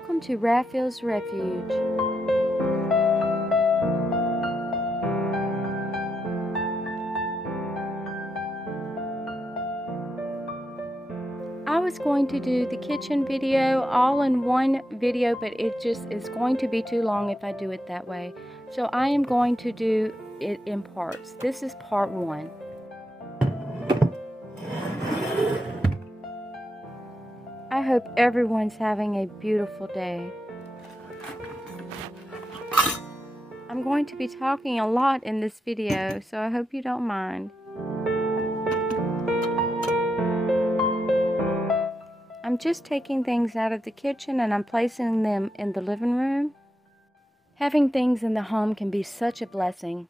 Welcome to Raphael's Refuge. I was going to do the kitchen video all in one video, but it just is going to be too long if I do it that way. So I am going to do it in parts. This is part one. I hope everyone's having a beautiful day. I'm going to be talking a lot in this video, so I hope you don't mind. I'm just taking things out of the kitchen and I'm placing them in the living room. Having things in the home can be such a blessing.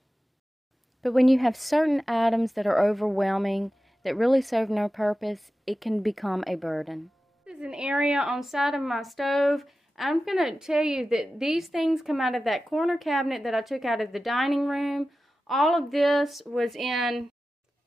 But when you have certain items that are overwhelming, that really serve no purpose, it can become a burden. This is an area on the side of my stove. I'm going to tell you that these things come out of that corner cabinet that I took out of the dining room. All of this was in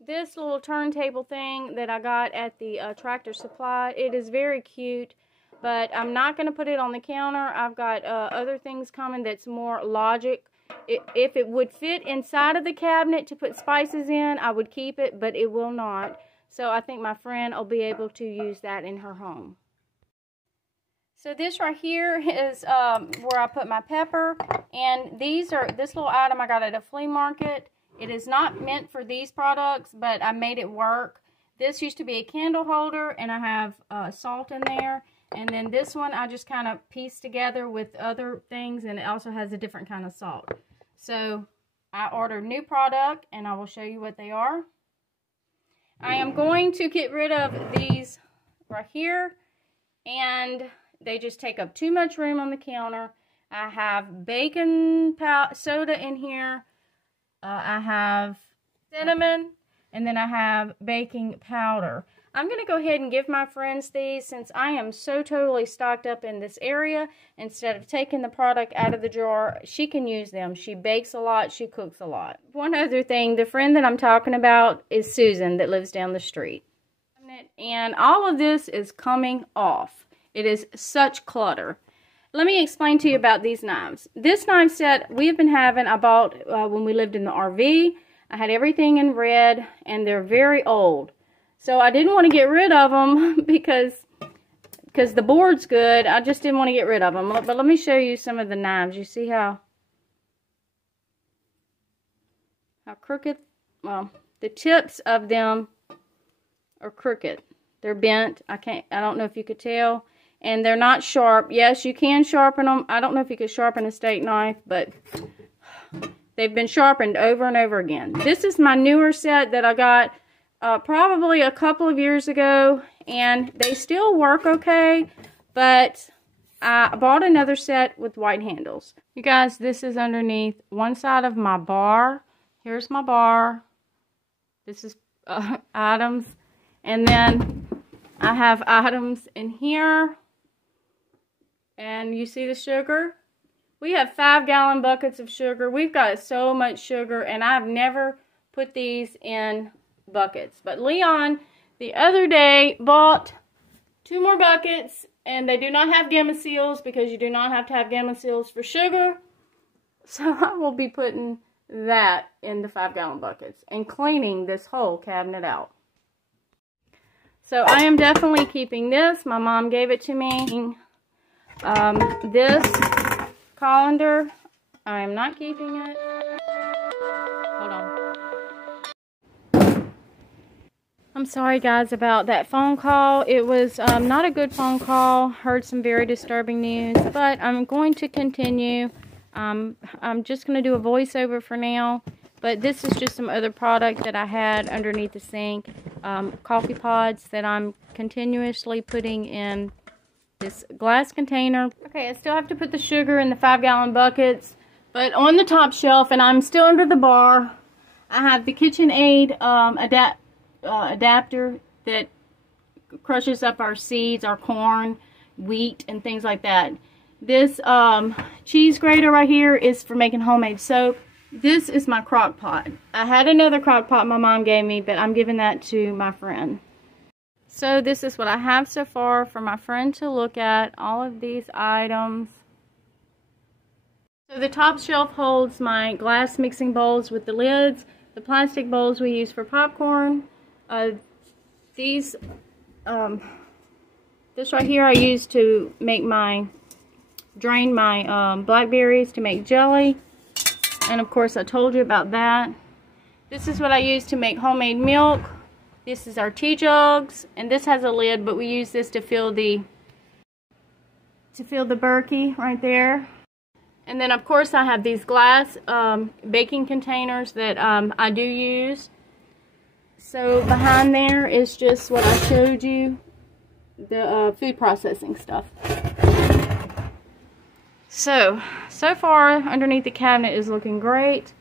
this little turntable thing that I got at the Tractor Supply. It is very cute, but I'm not going to put it on the counter. I've got other things coming that's more logic. If it would fit inside of the cabinet to put spices in, I would keep it, but it will not. So I think my friend will be able to use that in her home. So this right here is where I put my pepper, and this little item I got at a flea market. It is not meant for these products, but I made it work. This used to be a candle holder, and I have salt in there. And then this one I just kind of pieced together with other things, and it also has a different kind of salt. So I ordered new product, and I will show you what they are. I am going to get rid of these right here, and they just take up too much room on the counter. I have baking soda in here. I have cinnamon, and then I have baking powder. I'm going to go ahead and give my friends these since I am so totally stocked up in this area. Instead of taking the product out of the jar, she can use them. She bakes a lot. She cooks a lot. One other thing, the friend that I'm talking about is Susan that lives down the street. And all of this is coming off. It is such clutter. Let me explain to you about these knives. This knife set we have been having, I bought when we lived in the RV. I had everything in red, and they're very old. So I didn't want to get rid of them because the board's good. I just didn't want to get rid of them. But let me show you some of the knives. You see how crooked? Well, the tips of them are crooked. They're bent. I don't know if you could tell. And they're not sharp. Yes, you can sharpen them. I don't know if you could sharpen a steak knife, but they've been sharpened over and over again. This is my newer set that I got probably a couple of years ago, and they still work okay, but I bought another set with white handles. You guys, this is underneath one side of my bar. Here's my bar. This is items, and then I have items in here. And you see the sugar? We have 5-gallon buckets of sugar. We've got so much sugar, and I've never put these in buckets. But Leon, the other day, bought 2 more buckets, and they do not have gamma seals because you do not have to have gamma seals for sugar. So I will be putting that in the 5-gallon buckets and cleaning this whole cabinet out. So I am definitely keeping this. My mom gave it to me. This colander, I am not keeping it. Hold on. I'm sorry guys about that phone call. It was not a good phone call. Heard some very disturbing news, but I'm going to continue. I'm just going to do a voiceover for now. But this is just some other product that I had underneath the sink. Coffee pods that I'm continuously putting in this glass container. Okay, I still have to put the sugar in the 5-gallon buckets. But on the top shelf, and I'm still under the bar, I have the KitchenAid adapter that crushes up our seeds, our corn, wheat, and things like that. This cheese grater right here is for making homemade soap. This is my crock pot. I had another crock pot my mom gave me, but I'm giving that to my friend. So this is what I have so far for my friend to look at, all of these items. So the top shelf holds my glass mixing bowls with the lids, the plastic bowls we use for popcorn. This right here I use to make drain my blackberries to make jelly. And of course I told you about that. This is what I use to make homemade milk. This is our tea jugs, and this has a lid, but we use this to fill the Berkey right there. And then of course I have these glass baking containers that I do use. So behind there is just what I showed you, the food processing stuff. So far underneath the cabinet is looking great.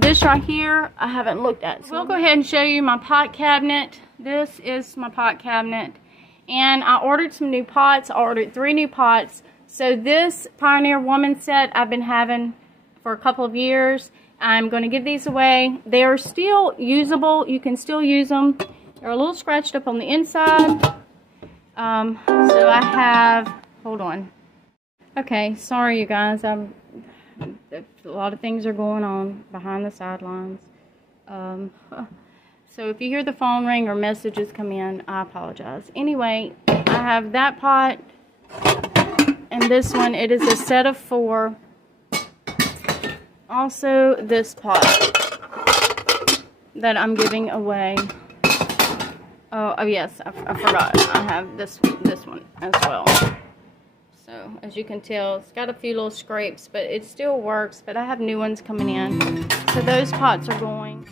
This right here I haven't looked at. So we'll go ahead and show you my pot cabinet. This is my pot cabinet. And I ordered some new pots. I ordered 3 new pots. So this Pioneer Woman set I've been having for a couple of years. I'm going to give these away. They are still usable. You can still use them. They're a little scratched up on the inside. So I have, hold on. Okay, sorry you guys. A lot of things are going on behind the sidelines. So if you hear the phone ring or messages come in, I apologize. Anyway, I have that pot and this one. It is a set of 4. Also this pot that I'm giving away. Oh yes, I forgot. I have this one as well. So, as you can tell, it's got a few little scrapes, but it still works. But I have new ones coming in. So those pots are going.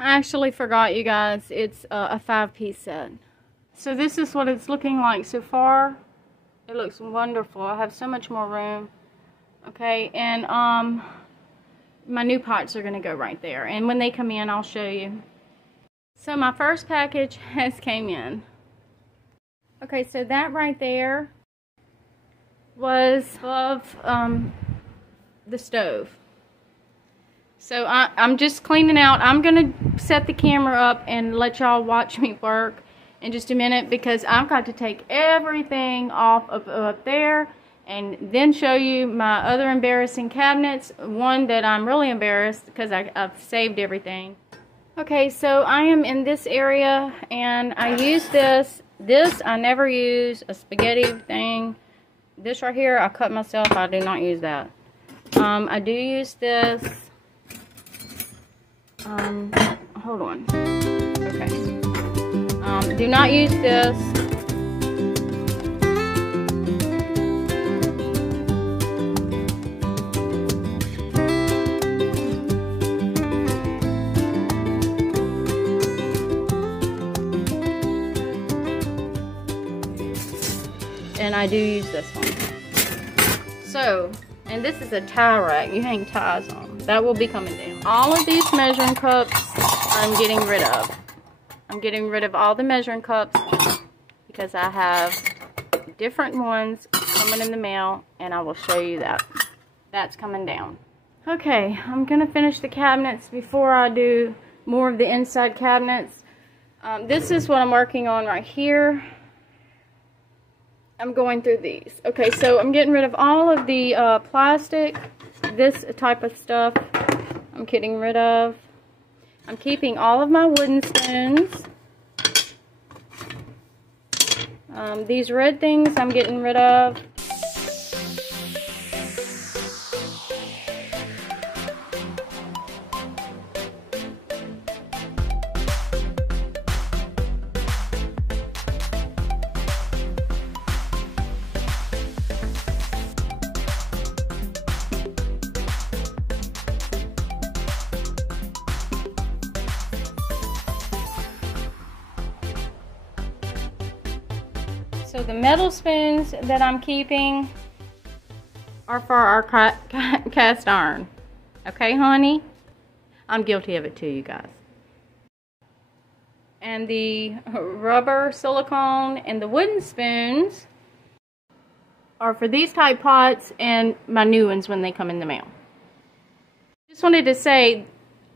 I actually forgot, you guys, it's a 5-piece set. So this is what it's looking like so far. It looks wonderful. I have so much more room. Okay, and my new pots are going to go right there. And when they come in, I'll show you. So my first package has came in. Okay, so that right there was above the stove. So I'm just cleaning out. I'm going to set the camera up and let y'all watch me work in just a minute, because I've got to take everything off of up there and then show you my other embarrassing cabinets. One that I'm really embarrassed because I've saved everything. Okay, so I am in this area and I use this. This I never use, a spaghetti thing. This right here I cut myself. I do not use that. I do use this. Hold on. Okay. Do not use this. And I do use this one. So, and this is a tie rack. You hang ties on. That will be coming down. All of these measuring cups I'm getting rid of. I'm getting rid of all the measuring cups because I have different ones coming in the mail, and I will show you that. That's coming down. Okay, I'm going to finish the cabinets before I do more of the inside cabinets. This is what I'm working on right here. I'm going through these. Okay, so I'm getting rid of all of the plastic, this type of stuff I'm getting rid of. I'm keeping all of my wooden spoons. These red things I'm getting rid of. So the metal spoons that I'm keeping are for our cast iron. Okay, honey? I'm guilty of it too, you guys. And the rubber, silicone, and the wooden spoons are for these type pots and my new ones when they come in the mail. Just wanted to say,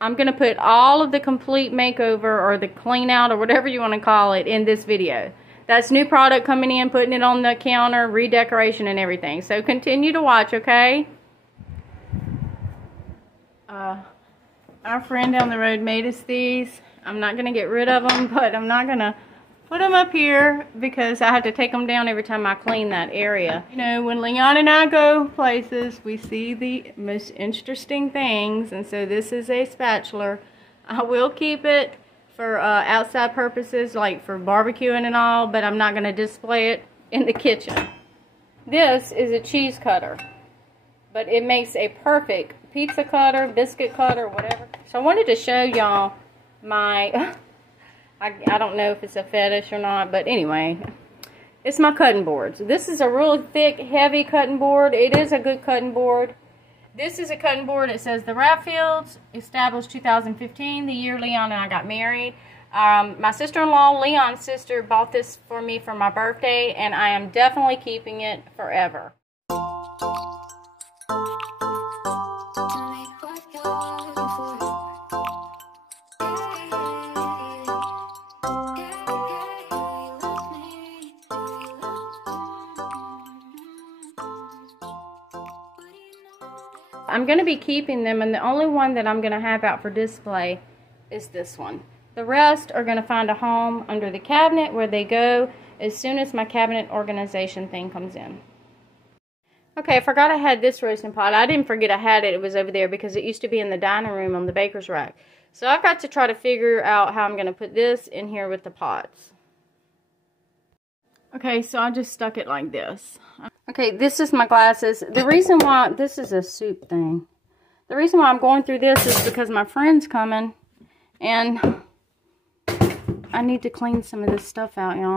I'm going to put all of the complete makeover or the clean out or whatever you want to call it in this video. That's new product coming in, putting it on the counter, redecoration and everything. So continue to watch, okay? Our friend down the road made us these. I'm not going to get rid of them, but I'm not going to put them up here because I have to take them down every time I clean that area. You know, when Leon and I go places, we see the most interesting things, and so this is a spatula. I will keep it for outside purposes, like for barbecuing and all, but I'm not going to display it in the kitchen. This is a cheese cutter, but it makes a perfect pizza cutter, biscuit cutter, whatever. So I wanted to show y'all my, I don't know if it's a fetish or not, but anyway, it's my cutting boards. This is a really thick, heavy cutting board. It is a good cutting board. This is a cutting board. It says the Rathfields, established 2015, the year Leon and I got married. My sister-in-law, Leon's sister, bought this for me for my birthday, and I am definitely keeping it forever. I'm going to be keeping them, and the only one that I'm going to have out for display is this one. The rest are going to find a home under the cabinet where they go as soon as my cabinet organization thing comes in. Okay, I forgot I had this roasting pot. I didn't forget I had it. It was over there because it used to be in the dining room on the baker's rack. So I've got to try to figure out how I'm going to put this in here with the pots. Okay, so I just stuck it like this. Okay, this is my glasses. The reason why, this is a soup thing. The reason why I'm going through this is because my friend's coming and I need to clean some of this stuff out, y'all.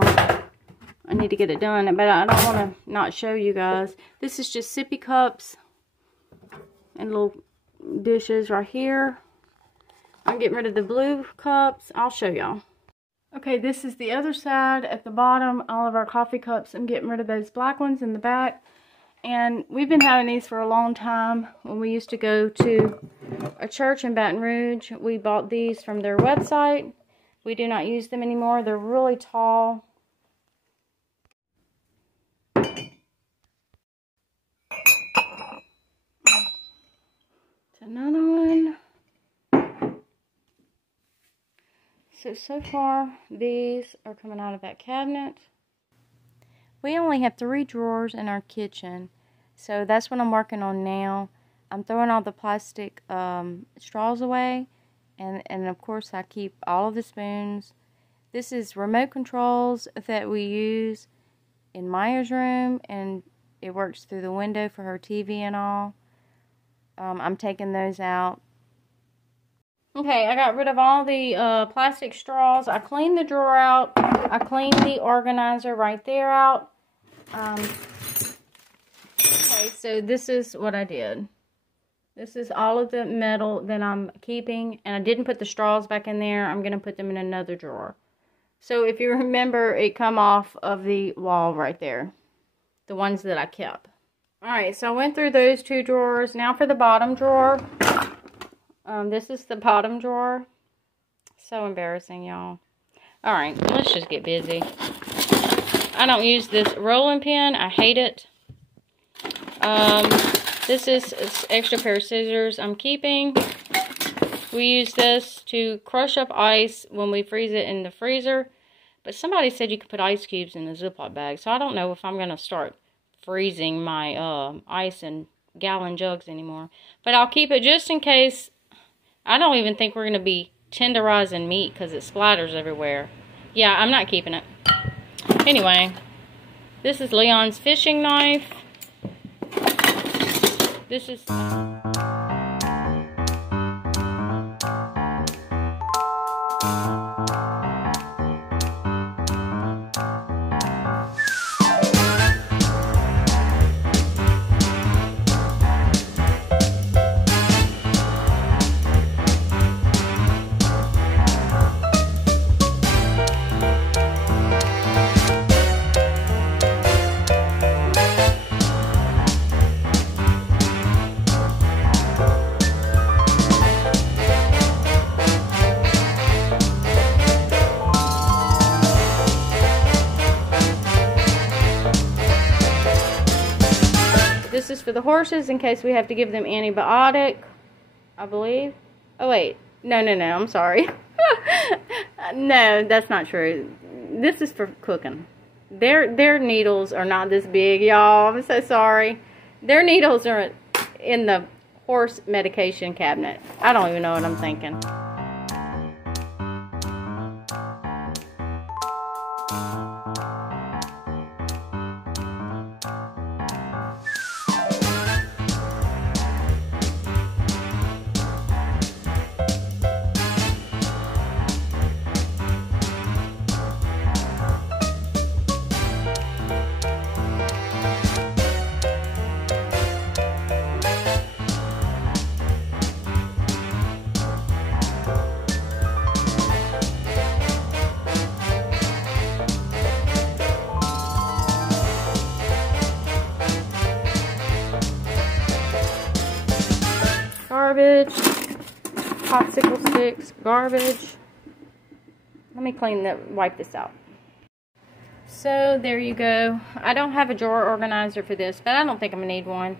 I need to get it done, but I don't want to not show you guys. This is just sippy cups and little dishes right here. I'm getting rid of the blue cups. I'll show y'all. Okay, this is the other side at the bottom, all of our coffee cups. I'm getting rid of those black ones in the back. And we've been having these for a long time. When we used to go to a church in Baton Rouge, we bought these from their website. We do not use them anymore. They're really tall. It's another one. So far, these are coming out of that cabinet. We only have 3 drawers in our kitchen, so that's what I'm working on now. I'm throwing all the plastic straws away, and of course I keep all of the spoons. This is remote controls that we use in Maya's room, and it works through the window for her TV and all. I'm taking those out. Okay, I got rid of all the plastic straws. I cleaned the drawer out. I cleaned the organizer right there out. Okay, so this is what I did. This is all of the metal that I'm keeping, and I didn't put the straws back in there. I'm going to put them in another drawer. So if you remember, it come off of the wall right there. The ones that I kept. Alright, so I went through those 2 drawers. Now for the bottom drawer. This is the bottom drawer. So embarrassing, y'all. Alright, let's just get busy. I don't use this rolling pin. I hate it. This is extra pair of scissors I'm keeping. We use this to crush up ice when we freeze it in the freezer. But somebody said you could put ice cubes in the Ziploc bag. So I don't know if I'm going to start freezing my ice in gallon jugs anymore. But I'll keep it just in case. I don't even think we're going to be tenderizing meat because it splatters everywhere. Yeah, I'm not keeping it. Anyway, this is Leon's fishing knife. This is... for the horses in case we have to give them antibiotic, I believe. Oh, wait. No, I'm sorry. No, that's not true. This is for cooking. Their needles are not this big, y'all. I'm so sorry. Their needles are in the horse medication cabinet. I don't even know what I'm thinking. Garbage, popsicle sticks, garbage. Let me wipe this out. So there you go. I don't have a drawer organizer for this, but I don't think I'm gonna need one.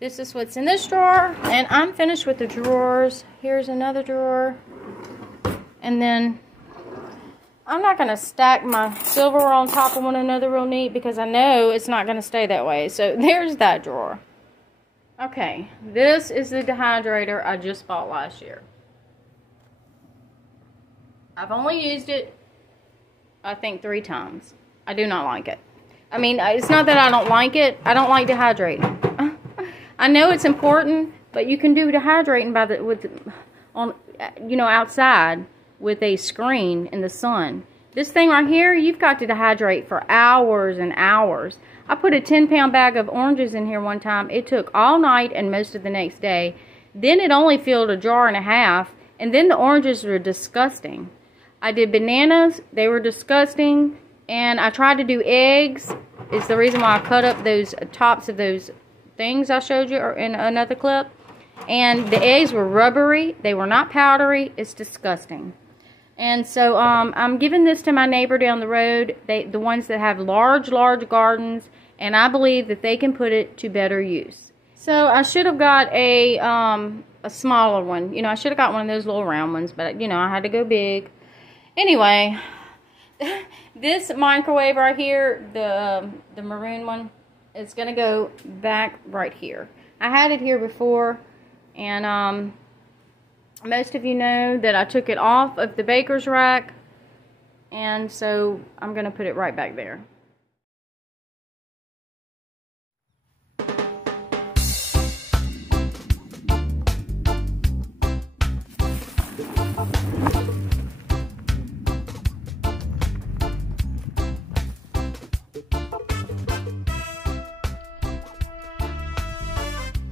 This is what's in this drawer, and I'm finished with the drawers. Here's another drawer. And then I'm not gonna stack my silverware on top of one another real neat because I know it's not gonna stay that way. So there's that drawer. Okay, this is the dehydrator I just bought last year. I've only used it, I think, 3 times. I do not like it. I mean, it's not that I don't like it. I don't like dehydrating. I know it's important, but you can do dehydrating outside with a screen in the sun. This thing right here, you've got to dehydrate for hours and hours. I put a 10-pound bag of oranges in here one time. It took all night and most of the next day. Then it only filled a jar and a half. And then the oranges were disgusting. I did bananas. They were disgusting. And I tried to do eggs. It's the reason why I cut up those tops of those things I showed you in another clip. And the eggs were rubbery. They were not powdery. It's disgusting. And so I'm giving this to my neighbor down the road, the ones that have large gardens, and I believe that they can put it to better use. So I should have got a smaller one. You know, I should have got one of those little round ones, but, you know, I had to go big. Anyway, this microwave right here, the maroon one, it's going to go back right here. I had it here before, and most of you know that I took it off of the baker's rack, and so I'm going to put it right back there.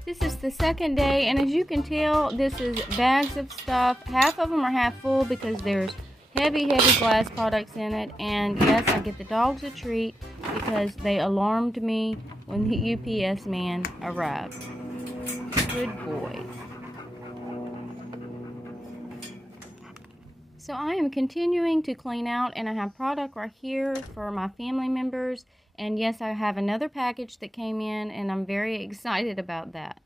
This is the second day, and as you can tell, this is bags of stuff. Half of them are half full because there's heavy glass products in it. And yes, I get the dogs a treat because they alarmed me when the UPS man arrived. Good boys. So I am continuing to clean out, and I have product right here for my family members. And yes, I have another package that came in, and I'm very excited about that.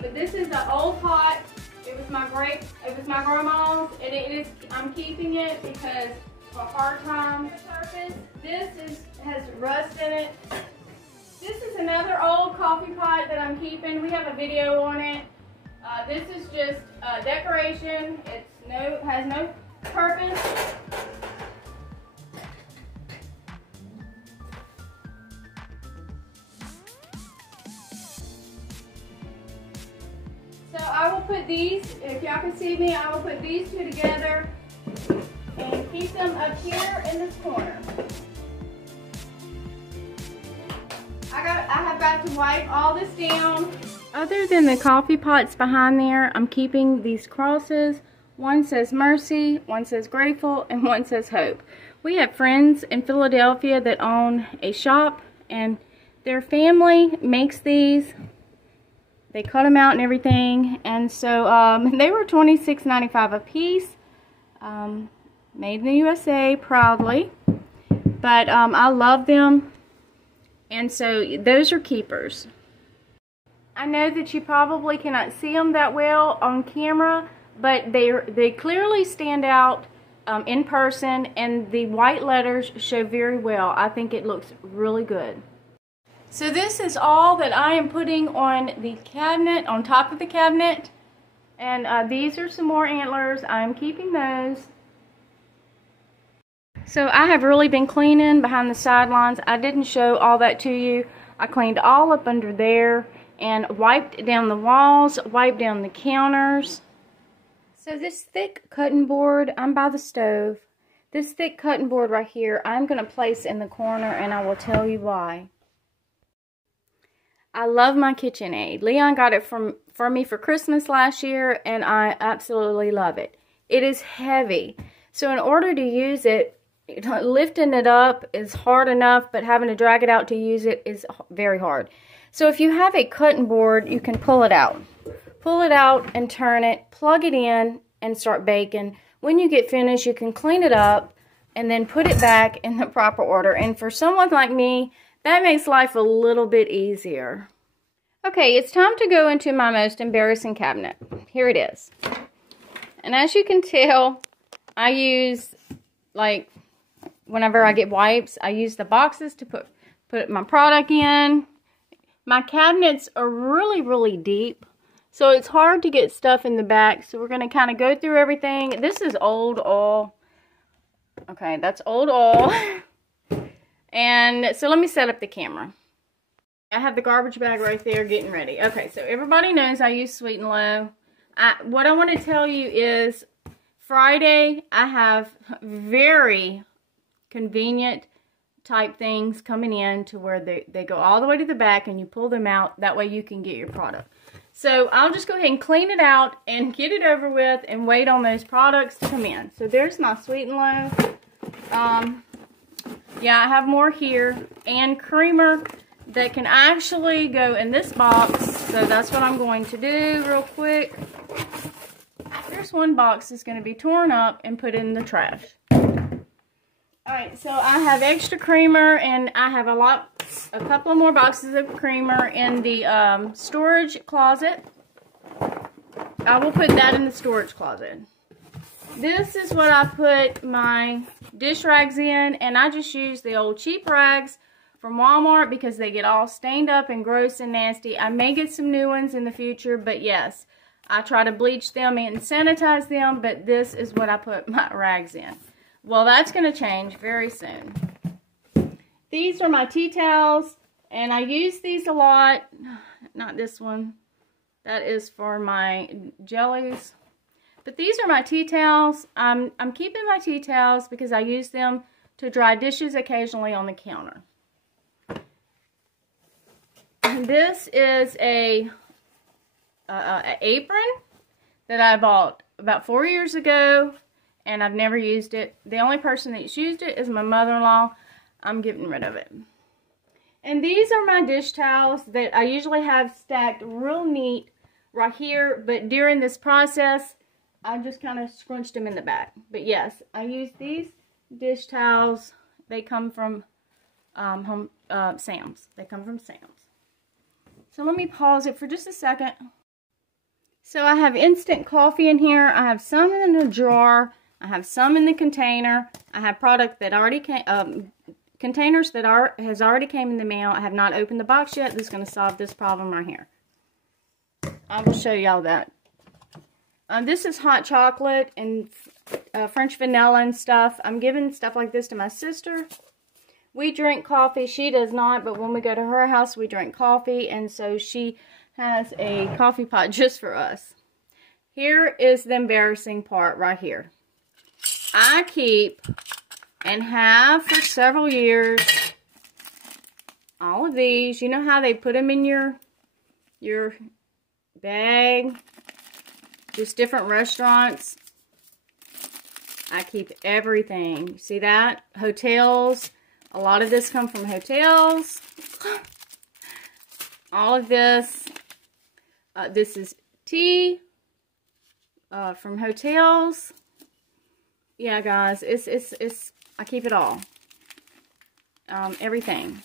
But this is the old pot. It was my grandma's, and I'm keeping it because for a hard time surface. This has rust in it. This is another old coffee pot that I'm keeping. We have a video on it. This is just decoration. Has no purpose. So I will put these, if y'all can see me, I will put these two together and keep them up here in this corner. I have got to wipe all this down. Other than the coffee pots behind there, I'm keeping these crosses. One says Mercy, one says Grateful, and one says Hope. We have friends in Philadelphia that own a shop, and their family makes these. They cut them out and everything, and so they were $26.95 a piece. Made in the USA, proudly. But I love them, and so those are keepers. I know that you probably cannot see them that well on camera, but they clearly stand out in person, and the white letters show very well. I think it looks really good. So this is all that I am putting on the cabinet, on top of the cabinet, and these are some more antlers. I'm keeping those. So I have really been cleaning behind the sidelines. I didn't show all that to you. I cleaned all up under there and wiped down the walls, wiped down the counters. So this thick cutting board, I'm by the stove. This thick cutting board right here, I'm going to place in the corner, and I will tell you why. I love my KitchenAid. Leon got it for me for Christmas last year, and I absolutely love it. It is heavy. So in order to use it, lifting it up is hard enough, but having to drag it out to use it is very hard. So if you have a cutting board, you can pull it out. Pull it out and turn it, plug it in, and start baking. When you get finished, you can clean it up and then put it back in the proper order. And for someone like me, that makes life a little bit easier. Okay, it's time to go into my most embarrassing cabinet. Here it is. And as you can tell, I use, like, whenever I get wipes, I use the boxes to put my product in. My cabinets are really, really deep, so it's hard to get stuff in the back. So we're going to kind of go through everything. This is old oil. Okay, that's old oil. And so let me set up the camera. I have the garbage bag right there getting ready. Okay, so everybody knows I use Sweet and Low. What I want to tell you is Friday I have very convenient type things coming in to where they go all the way to the back and you pull them out. That way you can get your product. So I'll just go ahead and clean it out and get it over with and wait on those products to come in. So there's my Sweet and Low. Yeah, I have more here, and creamer that can actually go in this box. So that's what I'm going to do real quick. There's one box that's going to be torn up and put in the trash. Alright, so I have extra creamer, and I have a couple of more boxes of creamer in the storage closet. I will put that in the storage closet. This is what I put my dish rags in, and I just use the old cheap rags from Walmart because they get all stained up and gross and nasty. I may get some new ones in the future, but yes, I try to bleach them and sanitize them, but this is what I put my rags in. Well, that's going to change very soon. These are my tea towels, and I use these a lot. Not this one. That is for my jellies. But these are my tea towels. I'm keeping my tea towels because I use them to dry dishes occasionally on the counter. And this is a apron that I bought about 4 years ago, and I've never used it. The only person that's used it is my mother-in-law. I'm getting rid of it. And these are my dish towels that I usually have stacked real neat right here, but during this process, I just kind of scrunched them in the back. But yes, I use these dish towels. They come from Sam's. They come from Sam's. So let me pause it for just a second. So I have instant coffee in here. I have some in a drawer. I have some in the container. I have product that already came, containers that has already came in the mail. I have not opened the box yet. This is going to solve this problem right here. I will show y'all that. This is hot chocolate and French vanilla and stuff. I'm giving stuff like this to my sister. We drink coffee. She does not, but when we go to her house, we drink coffee, and so she has a coffee pot just for us. Here is the embarrassing part right here. I keep and have for several years all of these. You know how they put them in your bag? Just different restaurants. I keep everything. See that? Hotels. A lot of this come from hotels. All of this. This is tea from hotels. Yeah, guys. It's. I keep it all. Everything.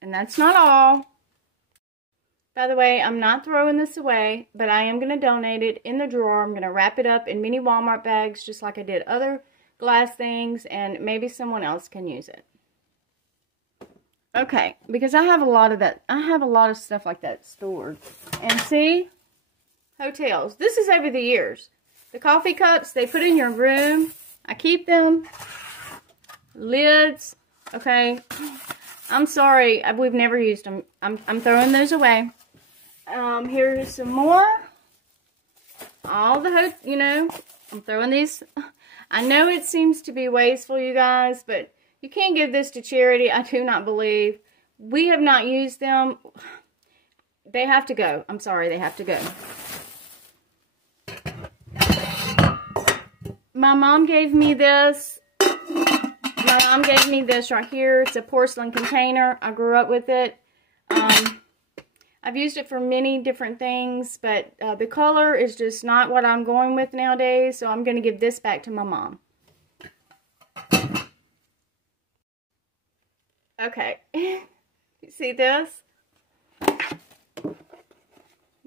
And that's not all. By the way, I'm not throwing this away, but I am going to donate it in the drawer. I'm going to wrap it up in mini Walmart bags, just like I did other glass things, and maybe someone else can use it. Okay, because I have a lot of that. I have a lot of stuff like that stored. And see? Hotels. This is over the years. The coffee cups, they put in your room. I keep them. Lids. Okay. I'm sorry. We've never used them. I'm throwing those away. Here's some more. All the, you know, I'm throwing these. I know it seems to be wasteful, you guys, but you can't give this to charity. I do not believe. We have not used them. They have to go. I'm sorry, they have to go. My mom gave me this. My mom gave me this right here. It's a porcelain container. I grew up with it. I've used it for many different things, but the color is just not what I'm going with nowadays, so I'm going to give this back to my mom. Okay. You see this?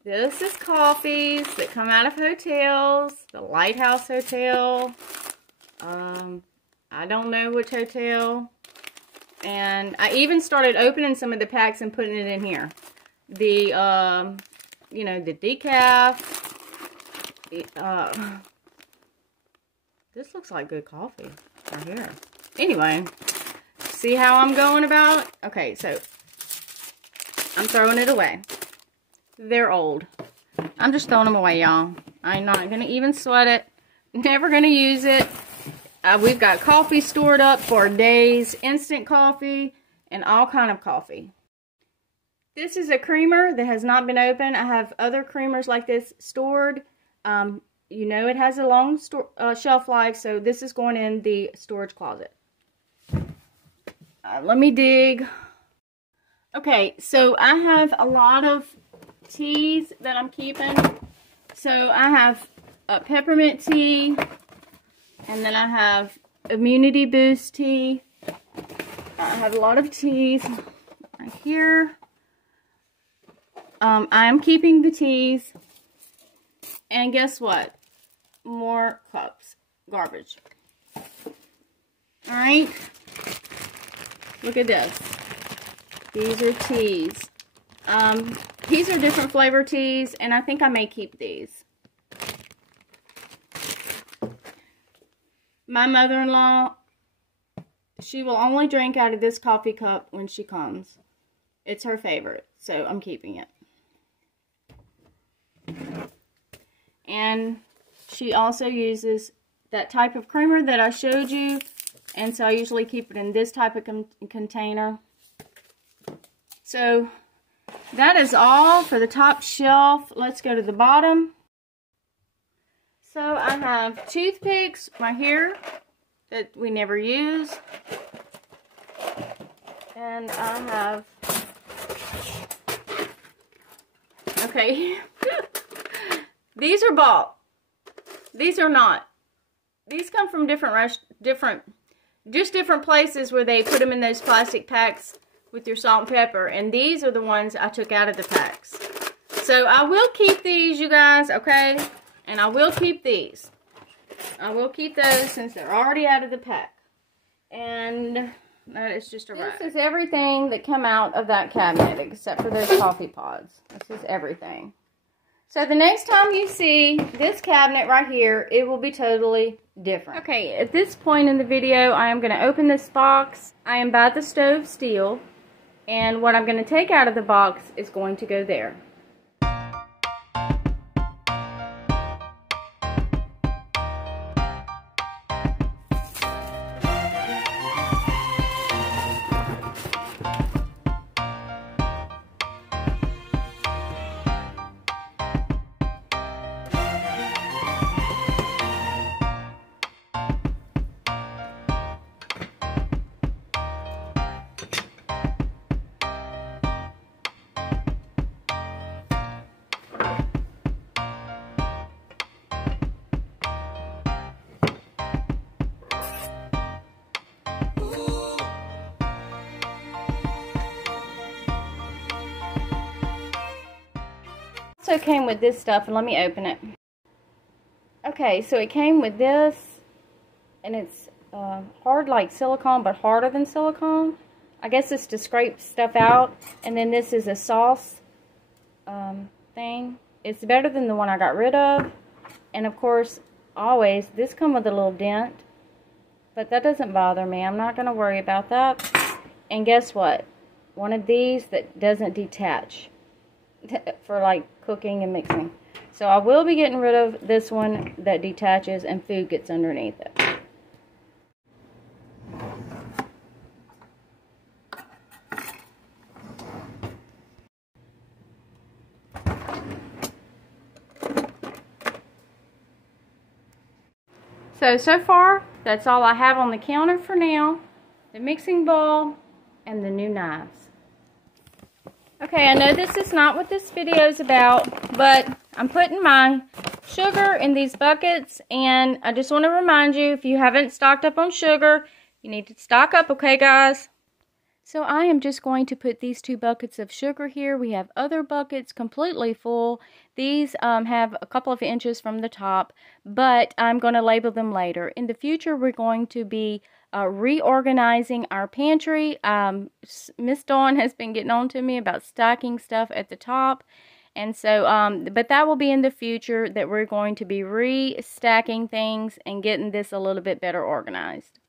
This is coffees that come out of hotels. The Lighthouse Hotel. I don't know which hotel. And I even started opening some of the packs and putting it in here. The, you know, the decaf. This looks like good coffee right here. Anyway, see how I'm going about? Okay, so I'm throwing it away. They're old. I'm just throwing them away, y'all. I'm not going to even sweat it. Never going to use it. We've got coffee stored up for days. Instant coffee and all kind of coffee. This is a creamer that has not been opened. I have other creamers like this stored. You know it has a long shelf life, so this is going in the storage closet. Let me dig. Okay, so I have a lot of teas that I'm keeping. So I have peppermint tea, and then I have immunity boost tea. I have a lot of teas right here. I'm keeping the teas. And guess what? More cups. Garbage. Alright. Look at this. These are teas. These are different flavor teas, and I think I may keep these. My mother-in-law, she will only drink out of this coffee cup when she comes. It's her favorite, so I'm keeping it. And she also uses that type of creamer that I showed you, and so I usually keep it in this type of container. So that is all for the top shelf. Let's go to the bottom. So I have toothpicks right here that we never use. And I have, okay, these are bought. These are not. These come from different places where they put them in those plastic packs with your salt and pepper. And these are the ones I took out of the packs. So I will keep these, you guys, okay? And I will keep these. I will keep those since they're already out of the pack. And that is just a wrap. This is everything that came out of that cabinet except for those coffee pods. This is everything. So the next time you see this cabinet right here, it will be totally different. Okay, at this point in the video, I am going to open this box. I am by the stove still. And what I'm going to take out of the box is going to go there. also came with this stuff, and let me open it. Okay, so it came with this, and it's hard like silicone, but harder than silicone. I guess it's to scrape stuff out. And then this is a sauce thing. It's better than the one I got rid of. And of course, always, this comes with a little dent. But that doesn't bother me. I'm not going to worry about that. And guess what? One of these that doesn't detach for like cooking and mixing. So I will be getting rid of this one that detaches and food gets underneath it. So far, that's all I have on the counter for now. The mixing bowl and the new knives. Okay, I know this is not what this video is about, but I'm putting my sugar in these buckets, and I just want to remind you, if you haven't stocked up on sugar, you need to stock up, okay guys? So I am just going to put these 2 buckets of sugar here. We have other buckets completely full. These have a couple of inches from the top, but I'm going to label them later. In the future, we're going to be reorganizing our pantry. Miss Dawn has been getting on to me about stacking stuff at the top. And so, but that will be in the future, that we're going to be restacking things and getting this a little bit better organized.